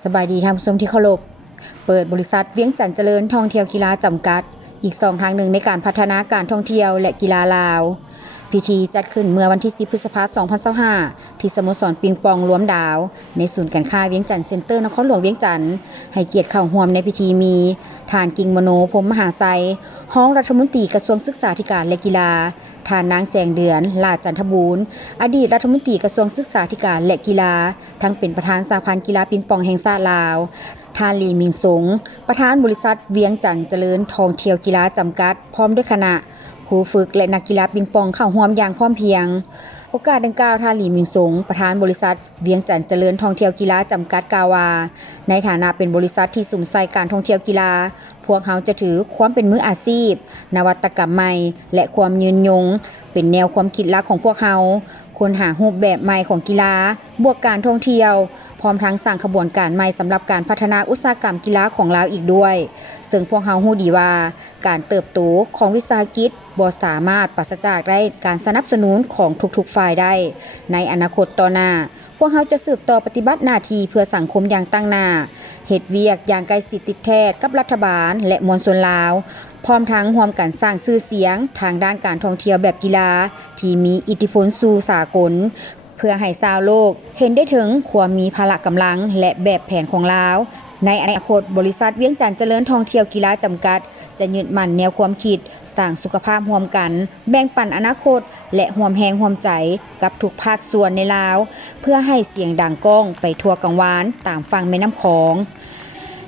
สบายดีท่านผู้ชมที่เคารพเปิดบริษัทเวียงจันทร์เจริญท่องเที่ยวกีฬาจำกัดอีก2ทางหนึ่งในการพัฒนาการท่องเที่ยวและกีฬาลาวพิธีจัดขึ้นเมื่อวันที่10พฤษภาคม2025ที่สโมสรปิงปองรวมดาวในศูนย์การค้าเวียงจันทร์เซ็นเตอร์นครหลวงเวียงจันทร์ให้เกียรติเข้าร่วมในพิธีมีท่านกิ่งมโนพรหมมหาไสยรองรัฐมนตรีกระทรวงศึกษาธิการและกีฬาท่านนางแสงเดือนลาดจันทบูรณ์อดีตรัฐมนตรีกระทรวงศึกษาธิการและกีฬาทั้งเป็นประธานสหพันธ์กีฬาปิงปองแห่งชาติลาวท่านลีมิงสงประธานบริษัทเวียงจันทร์เจริญท่องเที่ยวกีฬาจำกัดพร้อมด้วยคณะครูฝึกและนักกีฬาปิงปองเข้าร่วมอย่างพร้อมเพรียงโอกาสดังกล่าวท่านลีมิงสงประธานบริษัทเวียงจันทร์เจริญท่องเที่ยวกีฬาจำกัดกล่าวว่าในฐานะเป็นบริษัทที่สุ่มใส่การท่องเที่ยวกีฬาพวกเขาจะถือความเป็นมืออาชีพนวัตกรรมใหม่และความยืนยงเป็นแนวความคิดหลักของพวกเขาค้นหารูปแบบใหม่ของกีฬาบวกการท่องเที่ยวพร้อมทั้งสร้างขบวนการใหม่สำหรับการพัฒนาอุตสาหกรรมกีฬาของลาวอีกด้วยซึ่งพวกเขารู้ดีว่าการเติบโตของวิสาหกิจบ่สามารถปราศจากได้การสนับสนุนของทุกๆฝ่ายได้ในอนาคตต่อหน้าพวกเขาจะสืบต่อปฏิบัติหน้าที่เพื่อสังคมอย่างตั้งหน้าเฮ็ดเวียกอย่างใกล้ชิดติดแท้กับรัฐบาลและมวลชนลาวพร้อมทั้งร่วมกันสร้างชื่อเสียงทางด้านการท่องเที่ยวแบบกีฬาที่มีอิทธิพลสู่สากลเพื่อให้ชาวโลกเห็นได้ถึงความมีพละกำลังและแบบแผนของลาวในอนาคตบริษัทเวียงจันทร์เจริญท่องเที่ยวกีฬาจำกัดจะยึดมั่นแนวความคิดสร้างสุขภาพร่วมกันแบ่งปันอนาคตและร่วมแรงร่วมใจกับทุกภาคส่วนในลาวเพื่อให้เสียงดังก้องไปทั่วกังวานตามฝั่งแม่น้ำคอง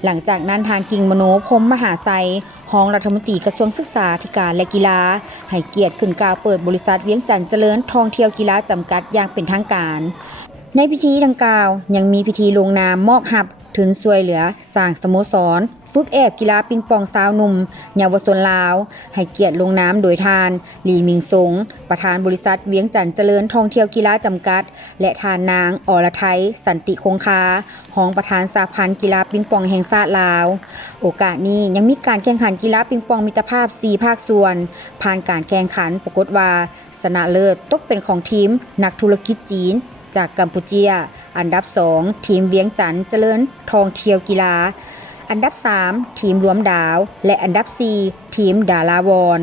หลังจากนั้นทางกิ่งมโนพรหมมหาไสยรองรัฐมนตรีกระทรวงศึกษาธิการและกีฬาให้เกียรติขึ้นกล่าวเปิดบริษัทเวียงจันทร์เจริญท่องเที่ยวกีฬาจำกัดอย่างเป็นทางการในพิธีดังกล่าวยังมีพิธีลงนามมอบหับทุนช่วยเหลือสร้างสโมสรฝึกกีฬาปิงปองสาวหนุ่มเยาวชนลาวให้เกียรติลงนามโดยทานลีมิงสงประธานบริษัทเวียงจันทร์เจริญท่องเที่ยวกีฬาจำกัดและทานนางอรไทยสันติคงคารองประธานสหพันธ์กีฬาปิงปองแห่งชาติลาวโอกาสนี้ยังมีการแข่งขันกีฬาปิงปองมิตรภาพ4ภาคส่วนผ่านการแข่งขันปรากฏว่าชนะเลิศตกเป็นของทีมนักธุรกิจจีนจากกัมพูเชียอันดับ2ทีมเวียงจันทร์เจริญท่องเที่ยวกีฬาอันดับ3ทีมรวมดาวและอันดับ4ทีมดาราวร